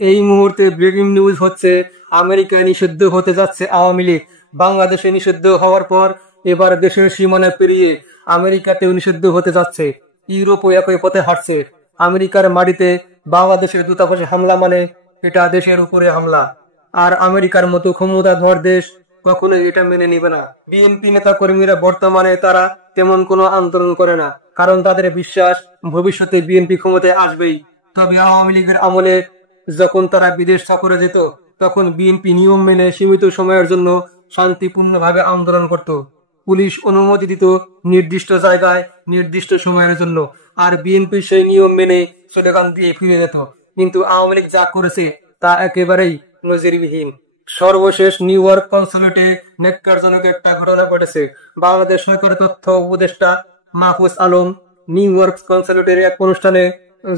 এই মুহূর্তে breaking news হচ্ছে, আমেরিকায় নিষিদ্ধ হতে যাচ্ছে আওয়ামী লীগ। বাংলাদেশে নিষিদ্ধ হওয়ার পর এবার দেশের সীমানা পেরিয়ে আমেরিকাতেও নিষিদ্ধ হতে যাচ্ছে। ইউরোপও একই পথে হাঁটছে। আমেরিকার মাটিতে বাংলাদেশের দূতাবাসে হামলা মানে এটা দেশের উপরে হামলা। আর আমেরিকার মতো ক্ষমতাধর দেশ কখনোই এটা মেনে নিবে না। বিএনপি নেতা কর্মীরা বর্তমানে তারা তেমন কোনো আন্দোলন করে না, কারণ তাদের বিশ্বাস ভবিষ্যতে বিএনপি ক্ষমতায় আসবেই। তবে আওয়ামী লীগের আমলে যখন তারা বিদেশ সফরে যেত, তখন বিএনপি নিয়ম মেনে সীমিত সময়ের জন্য শান্তিপূর্ণভাবে আন্দোলন করত। পুলিশ অনুমতি দিত নির্দিষ্ট জায়গায় নির্দিষ্ট সময়ের জন্য, আর বিএনপি সেই নিয়ম মেনে স্লোগান দিয়ে ফিরে যেত। কিন্তু আওয়ামী লীগ যা করেছে তা একেবারেই নজিরবিহীন। সর্বশেষ নিউ ইয়র্ক কনসুলেটে ন্যাক্কারজনক একটা ঘটনা ঘটেছে। বাংলাদেশ সরকারের তথ্য উপদেষ্টা মাহফুজ আলম নিউ ইয়র্ক কনসুলেটের এক অনুষ্ঠানে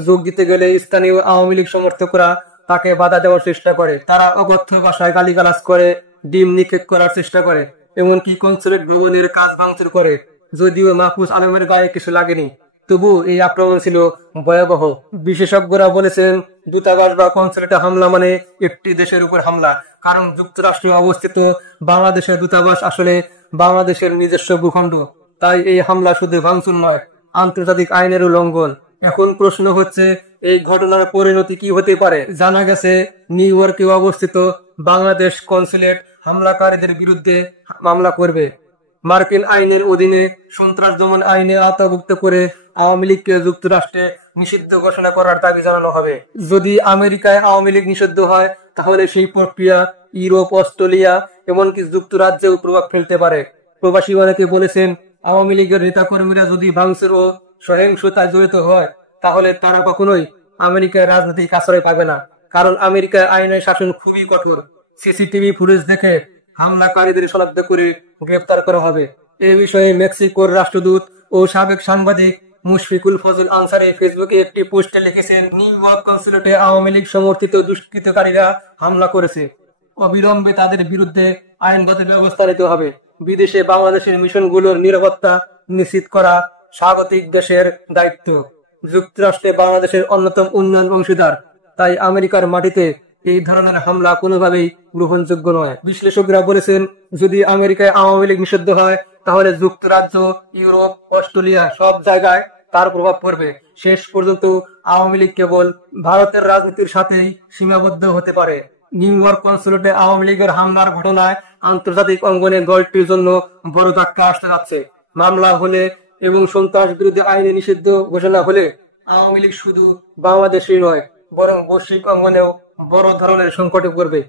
যোগ দিতে গেলে স্থানীয় আওয়ামী লীগ সমর্থকরা তাকে বাধা দেওয়ার চেষ্টা করে। তারা অকথ্য ভাষায় গালিগালাজ করে, ডিম নিক্ষেপ করার চেষ্টা করে, এমনকি কনসুলেট ভবনের কাজ ভাঙচুর করে। যদিও মাহফুজ আলমের গায়ে কিছু লাগেনি, তবু এই আক্রমণ ছিল ভয়াবহ। বিশেষজ্ঞরা বলেছেন, দূতাবাস বা কনসুলেটে হামলা মানে একটি দেশের উপর হামলা, কারণ যুক্তরাষ্ট্রে অবস্থিত বাংলাদেশের দূতাবাস আসলে বাংলাদেশের নিজস্ব ভূখণ্ড। তাই এই হামলা শুধু ভাঙচুর নয়, আন্তর্জাতিক আইনেরও লঙ্ঘন। এখন প্রশ্ন হচ্ছে, এই ঘটনার পরিণতি কি হতে পারে? জানা গেছে, নিউ ইয়র্কে অবস্থিত বাংলাদেশ কনসুলেট হামলাকারীদের বিরুদ্ধে মামলা করবে। মার্কিন আইনের অধীনে সন্ত্রাস দমন আইনে আওতাভুক্ত করে আওয়ামী লীগকে যুক্তরাষ্ট্রে নিষিদ্ধ ঘোষণা করার দাবি জানানো হবে। যদি আমেরিকায় আওয়ামী লীগ নিষিদ্ধ হয়, তাহলে সেই প্রক্রিয়া ইউরোপ, অস্ট্রেলিয়া, এমনকি যুক্তরাজ্যেও প্রভাব ফেলতে পারে। প্রবাসী অনেকে বলেছেন, আওয়ামী লীগের নেতাকর্মীরা যদি ভাঙচুর ও সহিংসতায় জড়িত হয়, তাহলে তারা কখনোই আমেরিকার রাজনৈতিক আশ্রয় পাবে না, কারণ আমেরিকার আইনের শাসন খুবই কঠোর। সিসিটিভি ফুটেজ দেখে হামলাকারীদের শনাক্ত করে গ্রেফতার করা হবে। এ বিষয়ে মেক্সিকোর রাষ্ট্রদূত ও সাবেক সাংবাদিক মুশফিকুল ফজল আনসারি ফেসবুকে একটি পোস্টে লিখেছেন, নিউ ইয়র্ক কনসুলেটে আওয়ামী লীগ সমর্থিত দুষ্কৃতকারীরা হামলা করেছে। অবিলম্বে তাদের বিরুদ্ধে আইনগত ব্যবস্থা নিতে হবে। বিদেশে বাংলাদেশের মিশনগুলোর নিরাপত্তা নিশ্চিত করা স্বাগতিক দেশের দায়িত্ব। যুক্তরাষ্ট্রে বাংলাদেশের অন্যতম উন্নয়ন অংশীদার, তাই আমেরিকার মাটিতে এই ধরনের হামলা কোনোভাবেই গ্রহণযোগ্য নয়। বিশ্লেষকরা বলেছেন, যদি আমেরিকায় আওয়ামী লীগ নিষিদ্ধ হয়, তাহলে যুক্তরাজ্য, ইউরোপ, অস্ট্রেলিয়া সব জায়গায় তার প্রভাব পড়বে। শেষ পর্যন্ত আওয়ামী লীগ কেবল ভারতের রাজনীতির সাথেই সীমাবদ্ধ হতে পারে। নিউ ইয়র্ক কনসুলেটে আওয়ামী লীগের হামলার ঘটনায় আন্তর্জাতিক অঙ্গনে দলটির জন্য বড় ধাক্কা আসতে যাচ্ছে। মামলা হলে এবং সন্ত্রাস বিরোধী আইনে নিষিদ্ধ ঘোষণা হলে আওয়ামী লীগ শুধু বাংলাদেশই নয়, বরং বৈশ্বিক অঙ্গনেও বড় ধরনের সংকটে পড়বে।